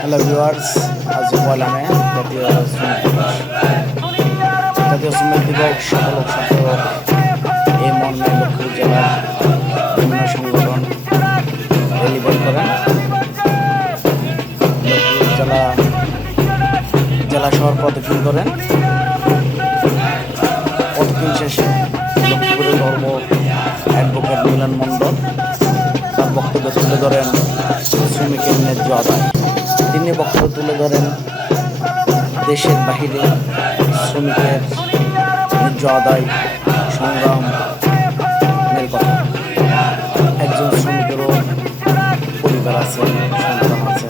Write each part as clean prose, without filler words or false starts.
Hello viewers, আজ পয়লা মে জাতীয় শ্রমিক দিবস সকল সম্পাদক এই মর্মে লক্ষ্মীপুর জেলার বিভিন্ন সংগঠন র্যালি বের করেন। লক্ষ্মীপুর জেলা শহর প্রদক্ষিণ করেন। প্রদক্ষিণ শেষে লক্ষ্মীপুরের ধর্ম অ্যাডভোকেট মিলন মণ্ডল তার বক্তব্য তুলে ধরেন শ্রমিকের ন্যায্য আদায়। তিনি বক্তব্য তুলে ধরেন দেশের বাহিরে শ্রমিকের ন্যায্য আদায় সংগ্রামের কথা। একজন শ্রমিকেরও পরিবার আছে, সন্তান আছে,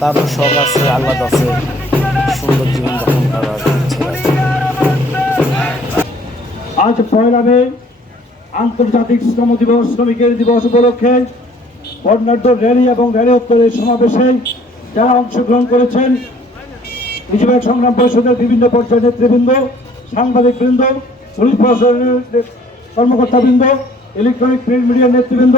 তারও শখ আছে, আহ্লাদ আছে, সুন্দর জীবনযাপন করার ইচ্ছে আছে। আজ পয়লা মে আন্তর্জাতিক শ্রম দিবস, শ্রমিকের দিবস উপলক্ষে বর্ণাঢ্য র্যালি এবং র্যালি উত্তরের সমাবেশে যারা অংশগ্রহণ করেছেন, বিজয় সংগ্রাম পরিষদের বিভিন্ন পর্যায়ের নেতৃবৃন্দ, সাংবাদিকবৃন্দ, পুলিশ প্রশাসনের কর্মকর্তাবৃন্দ, ইলেকট্রনিক প্রিন্ট মিডিয়ার নেতৃবৃন্দ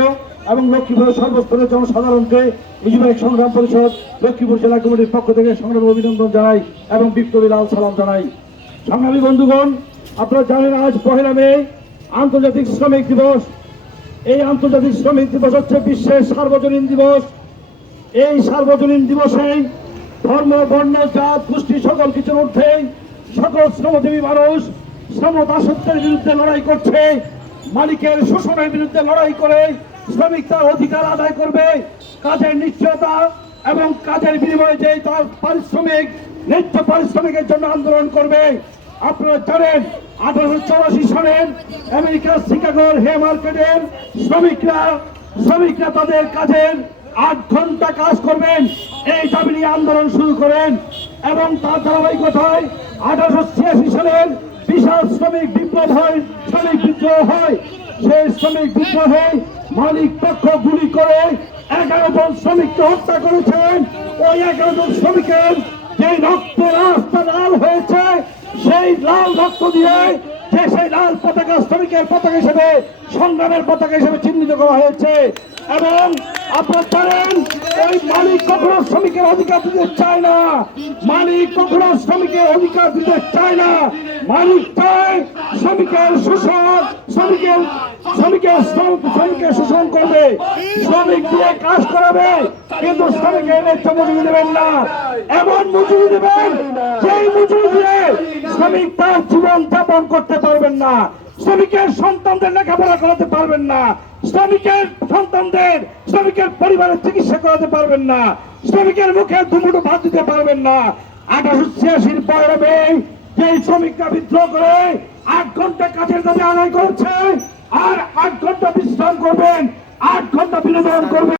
এবং লক্ষ্মীপুরের সর্বস্তরের জনসাধারণকে বিজয় সংগ্রাম পরিষদ লক্ষ্মীপুর জেলা কমিটির পক্ষ থেকে সংগ্রাম অভিনন্দন জানাই এবং বিপ্লবী লাল সালাম জানাই। সংগ্রামী বন্ধুগণ, আপনারা জানেন আজ পহেলা মে আন্তর্জাতিক শ্রমিক দিবস। এই আন্তর্জাতিক শ্রমিক দিবস হচ্ছে বিশ্বের সার্বজনীন দিবস। এই সার্বজনীন দিবসে ধর্ম, বর্ণ, জাত, গোষ্ঠী সকল কিছুর ঊর্ধ্বে সকল শ্রমজীবী মানুষ শ্রম দাসত্বের বিরুদ্ধে লড়াই করছে। মালিকের শোষণের বিরুদ্ধে লড়াই করে শ্রমিক তার অধিকার আদায় করবে। কাজের নিশ্চয়তা এবং কাজের বিনিময়ে যে তার পারিশ্রমিক, ন্যায্য পারিশ্রমিকের জন্য আন্দোলন করবে। আপনারা জানেন 1884 সালের আমেরিকার শিকাগোর হে মার্কেটের শ্রমিকরা তাদের কাজের 8 ঘন্টা কাজ করবেন, এই দাবি নিয়ে আন্দোলন শুরু করেন এবং তার ধারাবাহিকতায় 1886 সালের বিশাল শ্রমিক বিপ্লব হয়। সেই শ্রমিক বিদ্রোহে মালিক পক্ষ গুলি করে 11 জন শ্রমিককে হত্যা করেছেন। ওই 11 জন শ্রমিকের যে রক্ত রাস্তা লাল হয়েছে, সেই লাল রক্ত দিয়ে সেই লাল পতাকা শ্রমিকের পতাকা হিসেবে, সংগ্রামের পতাকা হিসেবে চিহ্নিত করা হয়েছে। এবং আপনারা জানেন ওই মালিক কখনো শ্রমিকের অধিকার দিতে চায় না। মালিক কখনো শ্রমিকের অধিকার দিতে চায় না। মালিক চায় শ্রমিকের শোষণ, শ্রমিকের শোষণ করবে, শ্রমিক দিয়ে কাজ করাবে, কিন্তু শ্রমিকের ন্যায্য মজুরি দেবেন না। এমন মজুরি দেবেন যেই মজুরি দিয়ে শ্রমিক তার জীবন যাপন করতে পারবেন না, শ্রমিকের সন্তানদের লেখাপড়া করাতে পারবেন না, শ্রমিকের পরিবারের চিকিৎসা করাতে পারবেন না, শ্রমিকের মুখে দুমুঠো ভাত দিতে পারবেন না। 1886 পয়লা মে যে শ্রমিকরা বিদ্রোহ করে 8 ঘন্টা কাজের দাবি আদায় করেছে, আর 8 ঘন্টা বিশ্রাম করবেন, 8 ঘন্টা বিনোদন করবেন।